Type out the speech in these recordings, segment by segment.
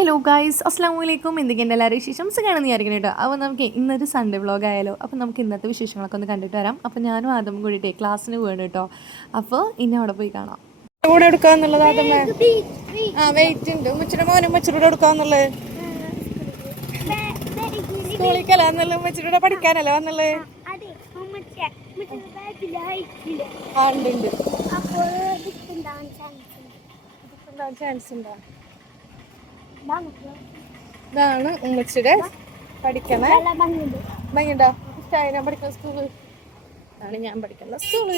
Hello guys അസ്സാം വലൈക്കും എന്തൊക്കെയുണ്ട് എല്ലാവരും വിശേഷം? സുഖമാണെന്ന് വിചാരിക്കണം കേട്ടോ. അപ്പോൾ നമുക്ക് ഇന്നൊരു സൺഡേ വ്ളോഗ് ആയാലോ? അപ്പോൾ നമുക്ക് ഇന്നത്തെ വിശേഷങ്ങളൊക്കെ ഒന്ന് കണ്ടിട്ട് വരാം. അപ്പോൾ ഞാനും ആദ്യം കൂടിയിട്ടേ ക്ലാസ്സിന് പോകണം കേട്ടോ. അപ്പോൾ ഇനി അവിടെ പോയി കാണാം. കൂടെ എടുക്കാന്നുള്ളത് ആദ്യം ആ വെയിറ്റ് ഉണ്ട്. മുച്ചിടെ മോനും ഉമ്മച്ചിയുടെ എടുക്കാന്നുള്ളത് സ്കൂളിക്കല്ല എന്നുള്ളത്. ഉമ്മച്ചിയുടെ പഠിക്കാനല്ല വന്നുള്ളത് ആ ഉണ്ട് ഉണ്ട്. ചാൻസ് ഉണ്ട് ചാൻസ് ഉണ്ടോ? നമുക്ക് ഇതാണ് ഉമ്മച്ചിയുടെ പഠിക്കണ. ഭംഗിയുണ്ടോ? ഇഷ്ടമായി ഞാൻ പഠിക്കുന്ന സ്കൂൾ ആണ് ഞാൻ പഠിക്കുന്ന സ്കൂൾ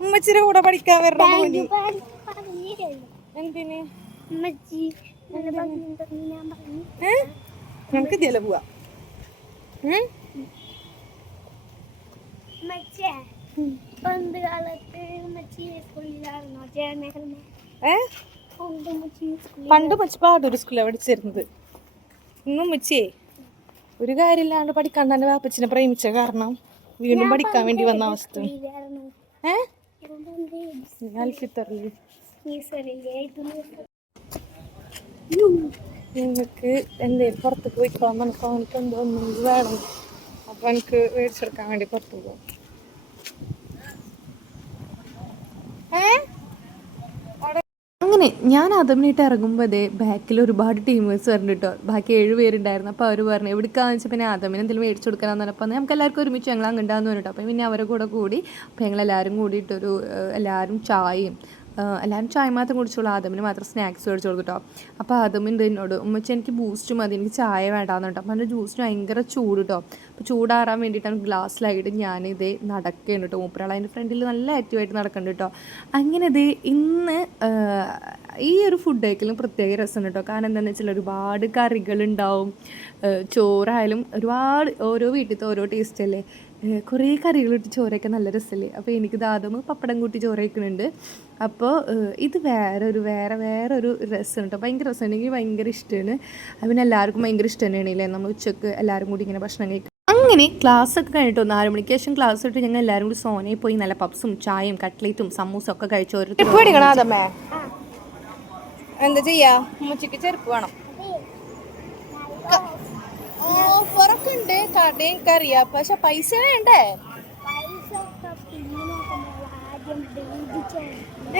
ഉമ്മച്ചിയുടെ കൂടെ പഠിക്കാൻ വരണം എന്തിന്? നമുക്ക് ഇതിലെ പോവാ. പണ്ട് കാലത്ത് പണ്ട് സ്കൂളിൽ മച്ച് പാടൊരു സ്കൂളിലാണ് പഠിച്ചിരുന്നത്. ഇന്നും മുച്ചിയേ ഒരു കാര്യമില്ലാണ്ട് പഠിക്കാൻ തന്നെ വാപ്പച്ചിനെ പ്രേമിച്ച കാരണം വീണ്ടും പഠിക്കാൻ വേണ്ടി വന്ന അവസ്ഥ. നിങ്ങൾക്ക് എന്തേ പുറത്ത് പോയിക്കോ നമുക്ക് അവനക്ക് എന്തോ ഒന്നും വേണം. അപ്പൊ എനിക്ക് മേടിച്ചെടുക്കാൻ വേണ്ടി പുറത്ത് പോകും അങ്ങനെ ഞാൻ അതമിനിട്ട് ഇറങ്ങുമ്പോൾ അതേ ബാക്കിൽ ഒരുപാട് ടീമേഴ്സ് വരുന്നുണ്ട് കേട്ടോ ബാക്കി ഏഴ് പേരുണ്ടായിരുന്നു. അപ്പോൾ അവർ പറഞ്ഞു എവിടേക്കാന്ന് വെച്ചാൽ പിന്നെ അതമിന് എന്തെങ്കിലും മേടിച്ചു കൊടുക്കാമെന്ന് പറഞ്ഞപ്പോൾ നമുക്ക് എല്ലാവർക്കും ഒരുമിച്ച് ഞങ്ങൾ അങ്ങ് ഉണ്ടാകുന്നു പറഞ്ഞിട്ടോ. അപ്പോൾ പിന്നെ അവരെ കൂടെ കൂടി അപ്പോൾ ഞങ്ങൾ എല്ലാവരും കൂടിയിട്ടൊരു എല്ലാവരും ചായയും എല്ലാവരും ചായ മാത്രം കുടിച്ചോളൂ. ആദമിന് മാത്രം സ്നാക്സ് മേടിച്ചു കൊടുത്തു അപ്പോൾ ആദമിന്റെ എന്നോട് ഉമ്മച്ച എനിക്ക് ബൂസ്റ്റ് മതി എനിക്ക് ചായ വേണ്ടാന്ന് കേട്ടോ അപ്പോൾ എന്റെ ജ്യൂസിന് ഭയങ്കര ചൂട് കേട്ടോ അപ്പോൾ ചൂടാറാൻ വേണ്ടിയിട്ടാണ് ഗ്ലാസ്സിലായിട്ട് ഞാനിത് നടക്കുകയാണ് കേട്ടോ മൂപ്പരാൾ അതിന്റെ ഫ്രണ്ടിൽ നല്ല ആക്റ്റീവായിട്ട് നടക്കുന്നുണ്ട് കേട്ടോ അങ്ങനെ ഇത് ഇന്ന് ഈ ഒരു ഫുഡ് കഴിക്കലും പ്രത്യേക രസമാണ് കേട്ടോ കാരണം എന്താണെന്ന് വെച്ചാൽ ഒരുപാട് കറികളുണ്ടാവും ചോറായാലും ഒരുപാട് ഓരോ വീട്ടിലത്തെ ഓരോ ടേസ്റ്റ് അല്ലേ? കുറേ കറികളിട്ട് ചോറൊക്കെ നല്ല രസമല്ലേ അപ്പോൾ എനിക്ക് ദാദമ് പപ്പടം കൂട്ടി ചോറ് വയ്ക്കുന്നുണ്ട് അപ്പോൾ ഇത് വേറെ ഒരു വേറെ വേറെ ഒരു രസമാണ് കേട്ടോ ഭയങ്കര രസമാണ്. എനിക്ക് ഭയങ്കര ഇഷ്ടമാണ് പിന്നെ എല്ലാവർക്കും ഭയങ്കര ഇഷ്ടം തന്നെയാണ് അല്ലേ നമ്മൾ ഉച്ചയ്ക്ക് എല്ലാവരും കൂടി ഇങ്ങനെ ഭക്ഷണം കഴിക്കും അങ്ങനെ ക്ലാസ് ഒക്കെ കഴിഞ്ഞിട്ട് ഒന്ന് മണിക്ക് ശേഷം ക്ലാസ് ഇട്ട് ഞങ്ങൾ എല്ലാവരും കൂടി സോനയിൽ പോയി നല്ല പപ്സും ചായയും കട്ട്ലേറ്റും സമൂസും ഒക്കെ കഴിച്ചു ഓരോരുത്തർ എന്താ ചെയ്യാ? ഉച്ചയ്ക്ക് ചെരുപ്പ് വേണം. ഓഫറൊക്കെ ഉണ്ട്. കടയും കറിയാ പക്ഷെ പൈസ വേണ്ടേ?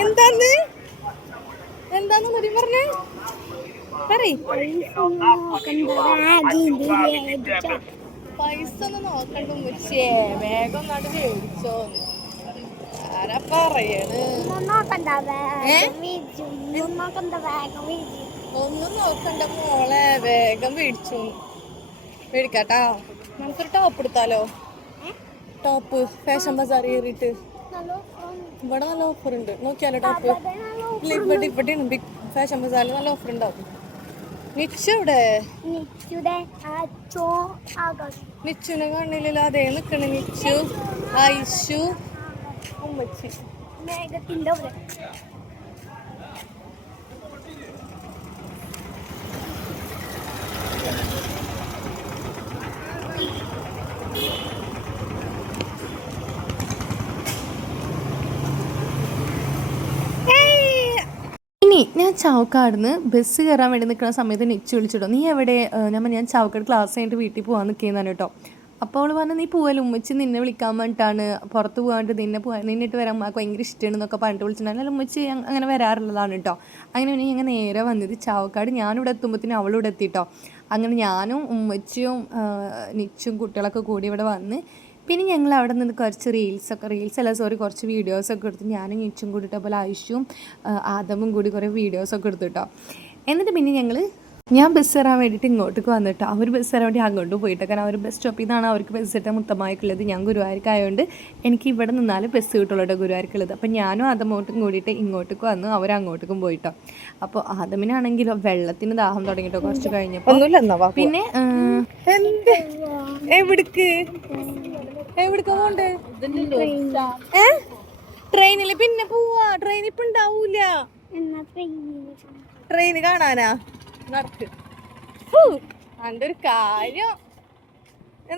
എന്താന്ന്? എന്താന്ന് മതി പറഞ്ഞേ? പറയ്. പൈസ ഒന്ന് നോക്കണ്ട മുരിച്ചേ വേഗം നാട് മേടിച്ചോ. ആരാ പറയണ്? ഒന്നും നോക്കണ്ട ഒന്നും മോളെ. വേഗം മേടിച്ചു. മേടിക്കാട്ടാ നമുക്കൊരു ടോപ്പ് എടുത്താലോ? ടോപ്പ് ഫാഷൻ ബസാർ കയറിയിട്ട്. ഇവിടെ നല്ല ഓഫർ ഉണ്ട്. നോക്കിയാലോ ടോപ്പ് ഇല്ല ഇവിടെ ഇവിടെയാണ് ബിഗ് ഫാഷൻ ബസാറിൽ നല്ല ഓഫർ ഉണ്ടാവും. നിച്ചവിടെ നിച്ചുനെ കാണില്ലല്ലോ അതേ നിക്കണ നിച്ചു. ഐഷു ഉമ്മച്ചി. ചാവക്കാടുന്ന് ബസ് കയറാൻ വേണ്ടി നിൽക്കുന്ന സമയത്ത് നെച്ച് വിളിച്ചിട്ടോ നീ എവിടെ? ഞാൻ ഞാൻ ചാവക്കാട് ക്ലാസ് കഴിഞ്ഞിട്ട് വീട്ടിൽ പോകാൻ നിൽക്കുന്നതാണ് കേട്ടോ അപ്പോൾ അവൾ പറഞ്ഞു നീ പോവല്ലോ ഉമ്മച്ചി നിന്നെ വിളിക്കാൻ വേണ്ടിയിട്ടാണ് പുറത്ത് പോകാണ്ട് നിന്നെ പോകാൻ നിന്നിട്ട് വരാൻ അമ്മയ്ക്ക് ഭയങ്കര ഇഷ്ടമാണ് എന്നൊക്കെ പറഞ്ഞിട്ട് വിളിച്ചിട്ടുണ്ടായിരുന്നു ഉമ്മച്ചി അങ്ങനെ വരാറുള്ളതാണ് കേട്ടോ അങ്ങനെ പിന്നെ ഞങ്ങൾ നേരെ വന്നത് ചാവക്കാട്. ഞാനിവിടെ എത്തുമ്പോഴത്തേനും അവളിവിടെ എത്തിട്ടോ. അങ്ങനെ ഞാനും ഉമ്മച്ചിയും നിച്ചും കുട്ടികളൊക്കെ കൂടി ഇവിടെ വന്ന് പിന്നെ ഞങ്ങൾ അവിടെ നിന്ന് കുറച്ച് റീൽസൊക്കെ റീൽസ് അല്ല സോറി കുറച്ച് വീഡിയോസൊക്കെ എടുത്ത് ഞാനും ഇച്ചും കൂടിയിട്ട് പോലെ ആയുഷും ആദമും കൂടി കുറേ വീഡിയോസൊക്കെ എടുത്തു കേട്ടോ എന്നിട്ട് പിന്നെ ഞങ്ങൾ ഞാൻ ബസ് കയറാൻ വേണ്ടിയിട്ട് ഇങ്ങോട്ടേക്ക് വന്നിട്ട് അവർ ബസ് കയറാൻ വേണ്ടി അങ്ങോട്ട് പോയിട്ട് കാരണം അവർ ബസ് സ്റ്റോപ്പിൽ നിന്നാണ് അവർക്ക് ബസ് കിട്ടാൻ മുത്തമായിട്ടുള്ളത്. ഞാൻ ഗുരുവായൂർക്കായതുകൊണ്ട് എനിക്ക് ഇവിടെ നിന്നാലും ബസ് കിട്ടുള്ളൂ കേട്ടോ ഗുരുവായൂർക്കുള്ളത്. അപ്പം ഞാനും ആദമോട്ടും കൂടിയിട്ട് ഇങ്ങോട്ടേക്ക് വന്നു. അവർ അങ്ങോട്ടേക്കും പോയിട്ടോ. അപ്പോൾ ആദമിനാണെങ്കിലോ വെള്ളത്തിന് ദാഹം തുടങ്ങിട്ടോ കുറച്ച് കഴിഞ്ഞപ്പോൾ പിന്നെ എന്ത്? എവിടേക്ക്? എവിടേക്ക് പോണ്ട്? ഏ? ട്രെയിനിൽ പിന്നെ പോവാ. ട്രെയിൻ ഇപ്പൊ ഉണ്ടാവൂല ട്രെയിൻ കാണാനാ? നടക്ക്. അതിന്റെ ഒരു കാര്യം.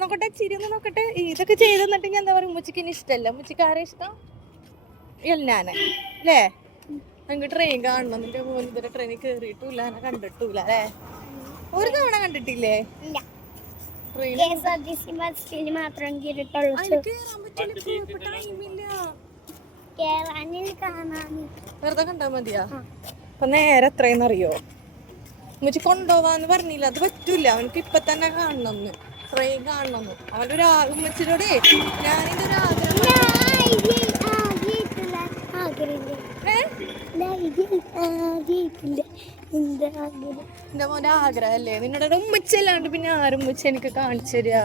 നോക്കട്ടെ ചിരിന്ന് നോക്കട്ടെ. ഇതൊക്കെ ചെയ്ത് ഞാൻ എന്താ പറയുക ഉമ്മച്ചിക്ക് ഇനി ഇഷ്ടമല്ല ഉമ്മച്ചിക്ക് ആരെ ഇഷ്ടം? എല്ലാനെ അല്ലേ? നിങ്ങൾക്ക് ട്രെയിൻ കാണണം നിന്റെ മോൻ ഇതുവരെ ട്രെയിനിൽ കയറിയിട്ടില്ല എന്നെ കണ്ടിട്ടില്ല അല്ലേ? ഒരു തവണ കണ്ടിട്ടില്ലേ? വെറുതെ കണ്ടാ മതിയാ? അപ്പൊ നേരെ എത്രയെന്നറിയോ? ഉമ്മച്ചി കൊണ്ടുപോവാന്ന് പറഞ്ഞില്ല. അത് പറ്റൂല. അവനക്ക് ഇപ്പൊ തന്നെ കാണണമെന്ന് ട്രെയിൻ കാണണമെന്ന് അവന്റെ ഒരു ഉമ്മച്ചിനോടേ ഞാനിന്റെ ഒരു ആഗ്രഹം? എന്റെ മോന്റെ ആഗ്രഹല്ലേ നിന്നോട് ഉമ്മച്ചല്ലാണ്ട് പിന്നെ ആരും ഉമ്മച്ച എനിക്ക് കാണിച്ചു തരിക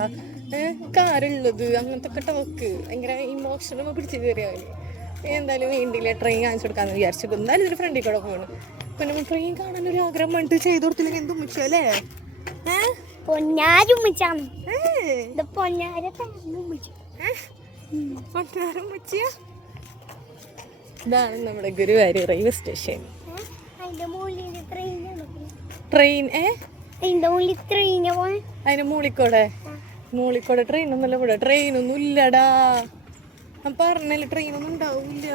കാറുള്ളത് അങ്ങനത്തെ ഒക്കെ ടോക്ക് ഭയങ്കര ഇമോഷനും പിടിച്ചു കയറിയാൽ എന്തായാലും വേണ്ടിയില്ല ട്രെയിൻ കാണിച്ചു കൊടുക്കാന്ന് വിചാരിച്ചു. എന്തായാലും ഇതിന്റെ ഫ്രണ്ടിൽ കൂടെ പോണ്. പിന്നെ ട്രെയിൻ കാണാൻ ഒരു ആഗ്രഹം വേണ്ടിട്ട് ചെയ്തു കൊടുത്തില്ലെങ്കിൽ എന്ത് ഉമ്മച്ചോ അല്ലേ? ഏഹ് ഇത് പൊന്നാര കൊട്ടാരം ഇതാണ് നമ്മുടെ ഗുരുവായൂർ റെയിൽവേ സ്റ്റേഷൻ. ട്രെയിൻ ഏ? അതിന്റെ മൂളിക്കോടെ? മൂളിക്കോടെ ട്രെയിൻ ഒന്നുമല്ല ഇവിടെ. ട്രെയിൻ ഒന്നും ഇല്ലടാ ഞാൻ പറഞ്ഞല്ലേ ട്രെയിൻ ഒന്നും ഉണ്ടാവില്ല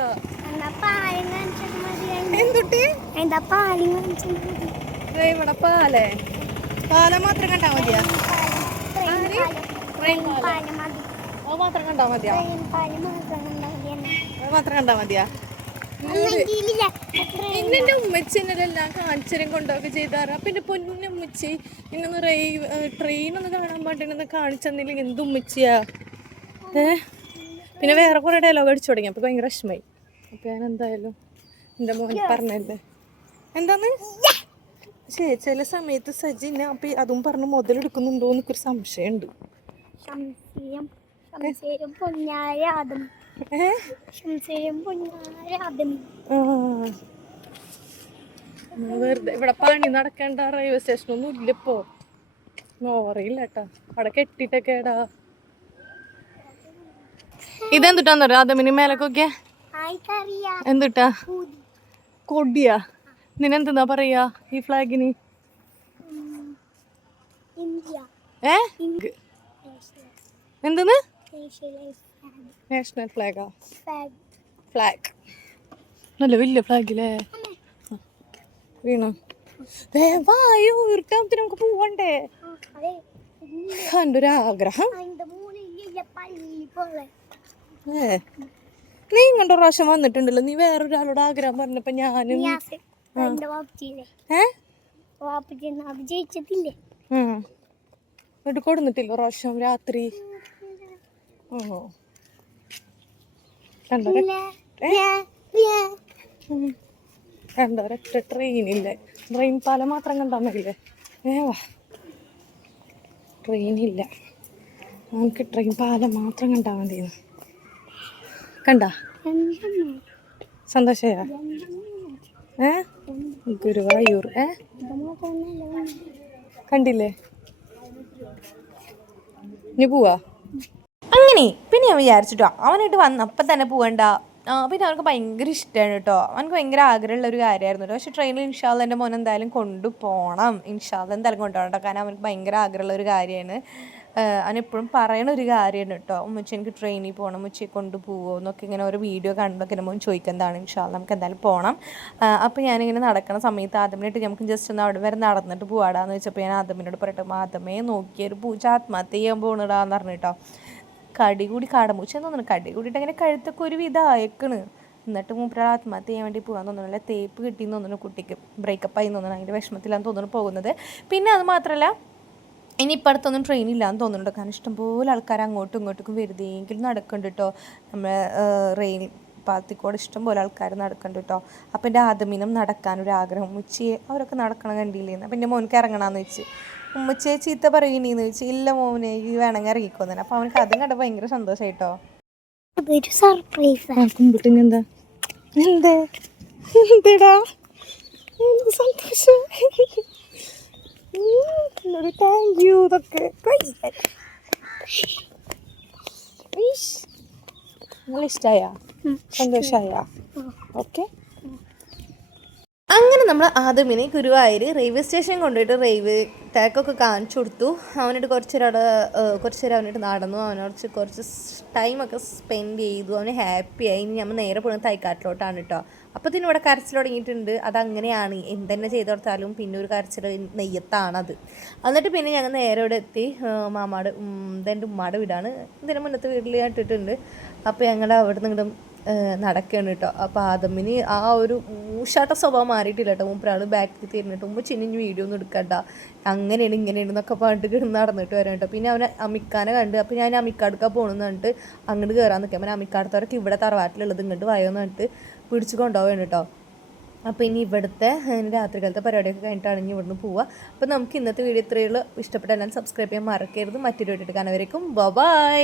എന്തുട്ടി? അതിന്റെ പാലം ഇവിടെ പാലേ. പാല മാത്രം കണ്ടാ മതിയാ? അത് മാത്രം കണ്ടാ മതിയാ? മാത്രം കണ്ടാ മതിയാ? ഇന്നെ എന്റെ ഉമ്മച്ചിനെല്ലാം കാണിച്ചരും കൊണ്ടൊക്കെ ചെയ്താറാ പിന്നെ പൊന്നുമ്മച്ചി ഇന്നൊന്ന് റെയിൽ ട്രെയിൻ ഒന്ന് കാണാൻ പാട്ടിനൊന്ന് കാണിച്ചു തന്നില്ലെങ്കിൽ എന്ത് ഉമ്മച്ചിയാ? ഏ? പിന്നെ വേറെ കുറെ ഡയലോഗ് അടിച്ചു തുടങ്ങി. അപ്പൊ ഭയങ്കര വിഷമായി അപ്പൊ ഞാൻ എന്തായാലും എന്റെ മോൻ പറഞ്ഞല്ലേ എന്താന്ന്? പക്ഷേ ചില സമയത്ത് സജിനെ അപ്പൊ അതും പറഞ്ഞ് മുതലെടുക്കുന്നുണ്ടോ എന്നൊക്കെ ഒരു സംശയമുണ്ട്. വെറുതെ ഇവിടെ പണി നടക്കേണ്ട റെയിൽവേ സ്റ്റേഷനൊന്നും ഇല്ലപ്പോ അറിയില്ല കേട്ടാ. അവിടെ കെട്ടിട്ടൊക്കെടാ ഇതെന്തുട്ടാന്ന് പറയാ അതമിനി മേലക്കൊക്കെ എന്തുട്ടാ? കൊടിയാ. നിനെന്തെന്നാ പറയാ ഈ ഫ്ലാഗിന്? ഏ? എന്തെന്ന്? നാഷണൽ ഫ്ലാഗാ. ഫ്ലാഗ്. നല്ല വലിയ ഫ്ലാഗില്ലേ? വീണു. വായു ഇർക്കാമത്തിന് നമുക്ക് പോവണ്ടേ? എന്റെ ഒരു ആഗ്രഹം ഏ. നീ ഇങ്ങോട്ട് പ്രാവശ്യം വന്നിട്ടുണ്ടല്ലോ. നീ വേറൊരാളോട് ആഗ്രഹം പറഞ്ഞപ്പോ ഞാനും. എന്നിട്ട് കൊടുന്നിട്ടില്ല പ്രാവശ്യം രാത്രി? ഓ. കണ്ടോ കണ്ടോ ഒരൊറ്റ ട്രെയിനില്ലേ? ട്രെയിൻ പാല മാത്രം കണ്ടാൽ മതിയില്ലേ? ഏവാ ട്രെയിനില്ല. നമുക്ക് ട്രെയിൻ പാല മാത്രം കണ്ടാൽ മതിയെന്ന്. കണ്ട? സന്തോഷയാ? ഏ? ഗുരുവായൂർ ഏ? കണ്ടില്ലേ? ഇനി പോവാ? അങ്ങനെ പിന്നെ ഞാൻ വിചാരിച്ചിട്ടോ അവനായിട്ട് വന്നപ്പം തന്നെ പോകണ്ട ആ, പിന്നെ അവനക്ക് ഭയങ്കര ഇഷ്ടമാണ് കേട്ടോ അവനക്ക് ഭയങ്കര ആഗ്രഹമുള്ള ഒരു കാര്യമായിരുന്നു കേട്ടോ പക്ഷെ ട്രെയിനിൽ ഇൻഷാല്ല എന്റെ മോൻ എന്തായാലും കൊണ്ടുപോകണം ഇൻഷാല്ല എന്തായാലും കൊണ്ടുപോകണം കേട്ടോ കാരണം അവനക്ക് ഭയങ്കര ആഗ്രഹമുള്ള ഒരു കാര്യമാണ്. അവൻ എപ്പോഴും പറയണ ഒരു കാര്യമാണ് കേട്ടോ ഉമ്മച്ചി എനിക്ക് ട്രെയിനിൽ പോകണം ഉമ്മച്ചിയെ കൊണ്ടുപോകുമോ എന്നൊക്കെ ഇങ്ങനെ ഒരു വീഡിയോ കണ്ടൊക്കെ നമ്മൾ ചോദിക്കുന്നതാണ് ഇൻഷാല്ല നമുക്ക് എന്തായാലും പോകണം അപ്പോൾ ഞാനിങ്ങനെ നടക്കണ സമയത്ത് ആദമിനായിട്ട് നമുക്ക് ജസ്റ്റ് ഒന്ന് അവിടെ വരെ നടന്നിട്ട് പോവാടാന്ന് വെച്ചപ്പോൾ ഞാൻ ആദമിനോട് പറയട്ടെ ആദമേ നോക്കിയൊരു പൂച്ച ആത്മഹത്യ ചെയ്യാൻ പോകണടാന്ന് പറഞ്ഞു കേട്ടോ കടി കൂടി കാടമൂച്ച തോന്നുന്നു. കടി കൂടിയിട്ട് അങ്ങനെ കഴുത്തൊക്കെ ഒരു വിധമായേക്കണ്. എന്നിട്ട് മൂപ്പരാൾ ആത്മഹത്യ ചെയ്യാൻ വേണ്ടി പോകാൻ തോന്നുന്നു. അല്ലെ തേപ്പ് കിട്ടിയെന്ന് തോന്നുന്നു കുട്ടിക്ക്. ബ്രേക്കപ്പ് ആയി തോന്നുന്നു. അതിന്റെ വിഷമത്തിലാന്ന് തോന്നുന്നു പോകുന്നത്. പിന്നെ അത് മാത്രമല്ല ഇനി ഇപ്പടുത്തൊന്നും ട്രെയിൻ ഇല്ലാന്ന് തോന്നുന്നുണ്ട്. കാരണം ഇഷ്ടംപോലെ ആൾക്കാർ അങ്ങോട്ടും ഇങ്ങോട്ടും വെറുതെയെങ്കിലും നടക്കുന്നുണ്ട് കേട്ടോ നമ്മളെ റെയിൽ പാത്തിക്കൂടെ ഇഷ്ടംപോലെ ആൾക്കാർ നടക്കുന്നുണ്ട് കേട്ടോ അപ്പം എന്റെ ആദമിനും നടക്കാനൊരു ആഗ്രഹം. ഉച്ചയെ അവരൊക്കെ നടക്കണം കണ്ടില്ലേന്ന് അപ്പം എന്റെ മോനക്ക് ഇറങ്ങണമെന്ന് വെച്ച്. ഉമ്മച്ചയെ ചീത്ത പറയുന്നേന്ന് ചോദിച്ചു ഇല്ല മോനെ ഈ വേണമെങ്കിൽ ഇറങ്ങിക്കോ തന്നെ അപ്പം അവനക്ക് അതും കണ്ട ഭയങ്കര സന്തോഷമായിട്ടോ എന്താ? എന്താ? എന്തേ സന്തോഷം? താങ്ക് യു ഇതൊക്കെ നല്ല ഇഷ്ടമായ സന്തോഷമായ ഓക്കെ അങ്ങനെ നമ്മൾ ആദമിനെ ഗുരുവായൂർ റെയിൽവേ സ്റ്റേഷൻ കൊണ്ടുപോയിട്ട് റെയിൽവേ തേക്കൊക്കെ കാണിച്ചു കൊടുത്തു. അവനോട് കുറച്ചൊരാട് നേരം അവനോട് നടന്നു. അവനോട് കുറച്ച് ടൈമൊക്കെ സ്പെൻഡ് ചെയ്തു. അവന് ഹാപ്പിയായി ഇനി നമ്മൾ നേരെ പോകുന്നത് തൈക്കാട്ടിലോട്ടാണ് കേട്ടോ അപ്പോൾ ഇതിന് ഇവിടെ കരച്ചിൽ തുടങ്ങിയിട്ടുണ്ട്. അതങ്ങനെയാണ്. എന്തെന്നെ ചെയ്ത് കൊടുത്താലും പിന്നെ ഒരു കരച്ചിൽ നെയ്യത്താണത്. എന്നിട്ട് പിന്നെ ഞങ്ങൾ നേരെ ഇവിടെ എത്തി. മാമാട് ഇതെന്റെ ഉമ്മാടെ വീടാണ്. ഇതിന് മുന്നത്തെ വീട്ടിൽ ഞാൻ ഇട്ടിട്ടുണ്ട്. അപ്പോൾ ഞങ്ങൾ അവിടെ നിന്ന് ഇങ്ങോട്ടും നടക്കുകയാണ് കേട്ടോ. അപ്പോൾ ആദമിന് ആ ഒരു ഊഷാട്ട സ്വഭാവം മാറിയിട്ടില്ല കേട്ടോ. മുമ്പൊരാൾ ബാക്കിൽ തിരിഞ്ഞിട്ട് മുമ്പ് ചിന്നിഞ്ഞ് വീഡിയോ ഒന്നും എടുക്കണ്ട. അങ്ങനെയാണ് ഇങ്ങനെയാണ് എന്നൊക്കെ പറഞ്ഞിട്ട് കിടന്ന് നടന്നിട്ട് വരാം കേട്ടോ. പിന്നെ അവനെ അമിക്കാനെ കണ്ട് അപ്പോൾ ഞാൻ അമിക്കാടുക്കാൻ പോകണമെന്ന് പറഞ്ഞിട്ട് അങ്ങോട്ട് കയറാൻ നിൽക്കാം. അവൻ അമിക്കാടത്തവരൊക്കെ ഇവിടെ തറവാട്ടിലുള്ളത് ഇങ്ങോട്ട് വയോന്ന് പറഞ്ഞിട്ട് പിടിച്ച് കൊണ്ടുപോവാണ് കേട്ടോ. അപ്പോൾ ഇനി ഇവിടുത്തെ രാത്രികാലത്തെ പരിപാടിയൊക്കെ കഴിഞ്ഞിട്ടാണ് ഇനി ഇവിടുന്ന് പോവുക. അപ്പോൾ നമുക്ക് ഇന്നത്തെ വീഡിയോ ഇത്രയുള്ളൂ ഇഷ്ടപ്പെട്ട എല്ലാം സബ്സ്ക്രൈബ് ചെയ്യാൻ മറക്കരുത്. മറ്റൊരു വീഡിയോ വരേക്കും ബൈ